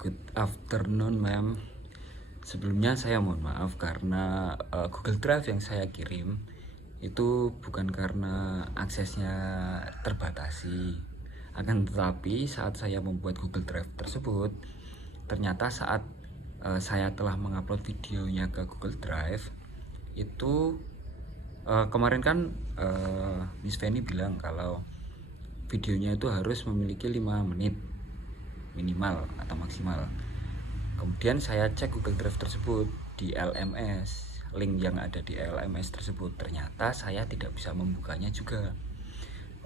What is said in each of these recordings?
Good afternoon, ma'am. Sebelumnya saya mohon maaf karena Google Drive yang saya kirim itu bukan karena aksesnya terbatasi. Akan tetapi saat saya membuat Google Drive tersebut, ternyata saat saya telah mengupload videonya ke Google Drive, itu kemarin kan Miss Fanny bilang kalau videonya itu harus memiliki 5 menit minimal atau maksimal. Kemudian saya cek Google Drive tersebut di LMS, link yang ada di LMS tersebut, ternyata saya tidak bisa membukanya juga.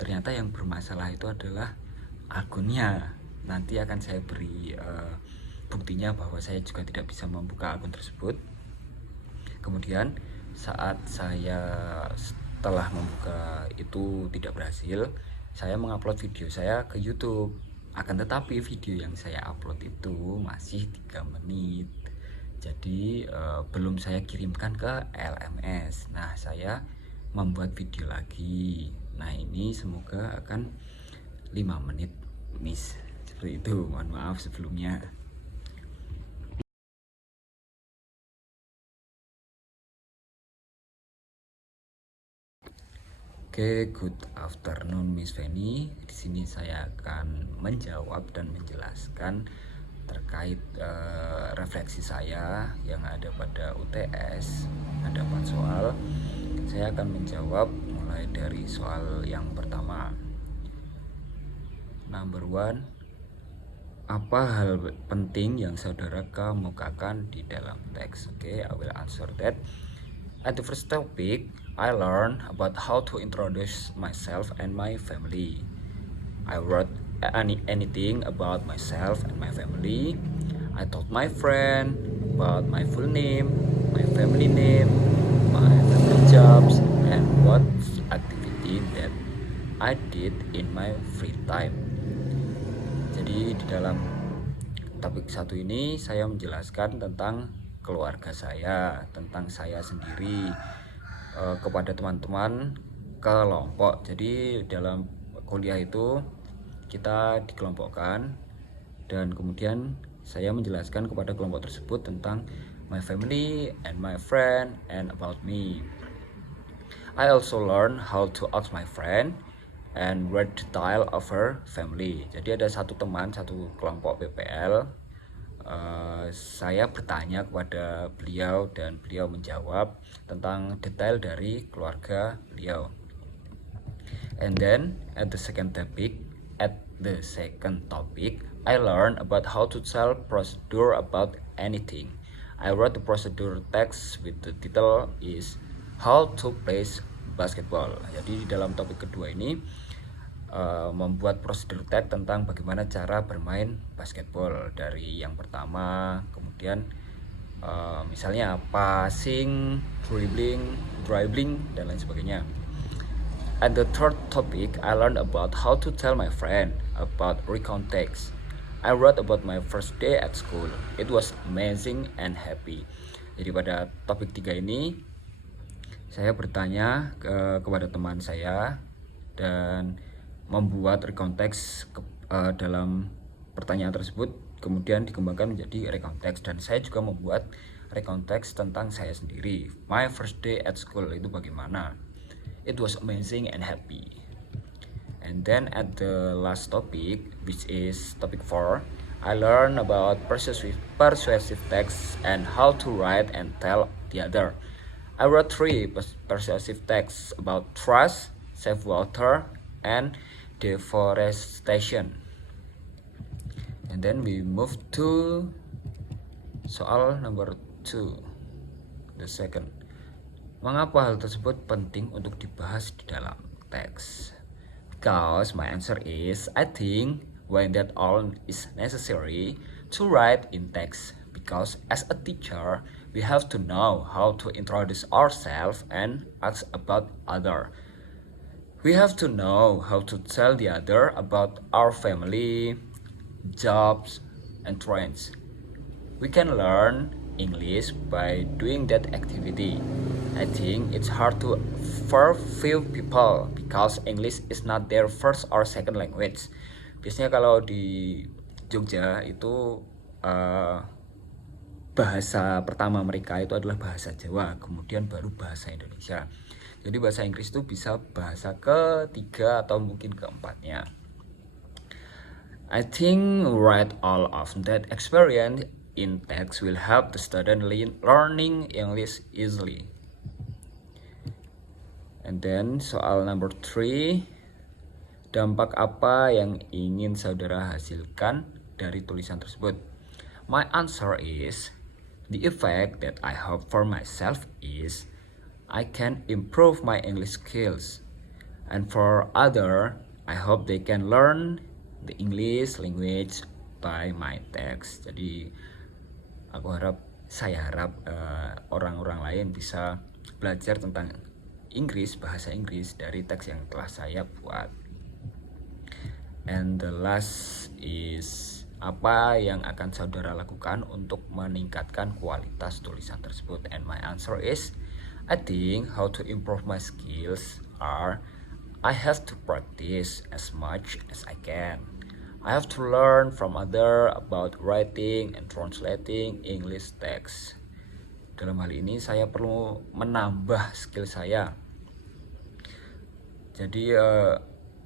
Ternyata yang bermasalah itu adalah akunnya. Nanti akan saya beri buktinya bahwa saya juga tidak bisa membuka akun tersebut. Kemudian saat saya setelah membuka itu tidak berhasil, saya mengupload video saya ke YouTube. Akan tetapi video yang saya upload itu masih 3 menit. Jadi belum saya kirimkan ke LMS. Nah, saya membuat video lagi. Nah, ini semoga akan 5 menit, Miss. Seperti itu. Mohon maaf sebelumnya. Oke, good afternoon Miss Fanny. Di sini saya akan menjawab dan menjelaskan terkait refleksi saya yang ada pada UTS. Ada 4 soal. Saya akan menjawab mulai dari soal yang pertama. Number 1, apa hal penting yang saudara kemukakan di dalam teks? Oke, I will answer that. At the first topic, I learned about how to introduce myself and my family. I wrote anything about myself and my family. I told my friend about my full name, my family name, my family jobs, and what activity that I did in my free time. Jadi di dalam topik 1 ini saya menjelaskan tentang keluarga saya, tentang saya sendiri kepada teman-teman kelompok. Jadi dalam kuliah itu kita dikelompokkan dan kemudian saya menjelaskan kepada kelompok tersebut tentang my family and my friend and about me. I also learn how to ask my friend and read detail of her family. Jadi ada satu teman, satu kelompok PPL. Saya bertanya kepada beliau dan beliau menjawab tentang detail dari keluarga beliau. And then at the second topic, I learned about how to tell procedure about anything. I wrote the procedure text with the title is how to play basketball. Jadi di dalam topik kedua ini membuat prosedur teks tentang bagaimana cara bermain basketball. Dari yang pertama, kemudian misalnya passing, dribbling, dan lain sebagainya. At the third topic, I learned about how to tell my friend about recount text. I wrote about my first day at school. It was amazing and happy. Jadi pada topik 3 ini saya bertanya kepada teman saya dan membuat recount text dalam pertanyaan tersebut, kemudian dikembangkan menjadi recount text. Dan saya juga membuat recount text tentang saya sendiri. My first day at school itu bagaimana? It was amazing and happy. And then at the last topic, which is topic 4, I learned about persuasive text and how to write and tell the other. I wrote 3 persuasive texts about trust, save water, and deforestation. And then we move to soal number 2, the second. Mengapa hal tersebut penting untuk dibahas di dalam teks? Because my answer is, I think when that all is necessary to write in text. Because as a teacher, we have to know how to introduce ourselves and ask about other. We have to know how to tell the other about our family, jobs, and trends. We can learn English by doing that activity. I think it's hard for few people because English is not their first or second language. Biasanya kalau di Jogja itu bahasa pertama mereka itu adalah bahasa Jawa, kemudian baru bahasa Indonesia. Jadi bahasa Inggris itu bisa bahasa ketiga atau mungkin keempatnya. I think right all of that experience in text will help the student learning English easily. And then soal number 3, dampak apa yang ingin saudara hasilkan dari tulisan tersebut? My answer is, the effect that I hope for myself is I can improve my English skills, and for other, I hope they can learn the English language by my text. Jadi saya harap orang-orang lain bisa belajar tentang bahasa Inggris dari teks yang telah saya buat. And the last is, apa yang akan saudara lakukan untuk meningkatkan kualitas tulisan tersebut? And my answer is, I think how to improve my skills are, I have to practice as much as I can. I have to learn from others about writing and translating English text. Dalam hal ini saya perlu menambah skill saya. Jadi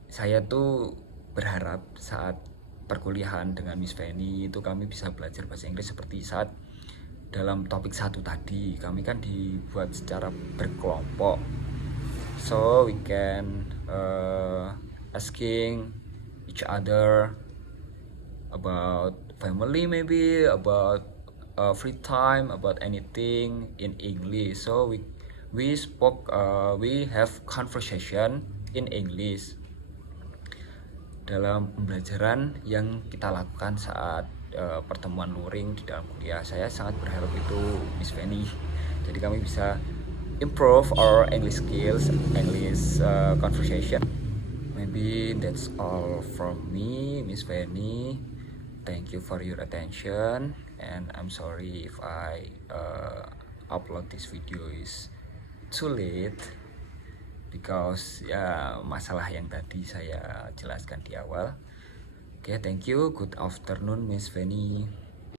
saya tuh berharap saat perkuliahan dengan Miss Fanny itu kami bisa belajar bahasa Inggris seperti saat dalam topik 1 tadi. Kami kan dibuat secara berkelompok, so we can asking each other about family, maybe about free time, about anything in English. So we have conversation in English dalam pembelajaran yang kita lakukan saat pertemuan luring di dalam kuliah. Saya sangat berharap itu, Miss Fanny. Jadi kami bisa improve our English skills, English conversation. Maybe that's all from me, Miss Fanny. Thank you for your attention, and I'm sorry if I upload this video is too late, because ya masalah yang tadi saya jelaskan di awal. Oke, thank you. Good afternoon, Miss Fanny.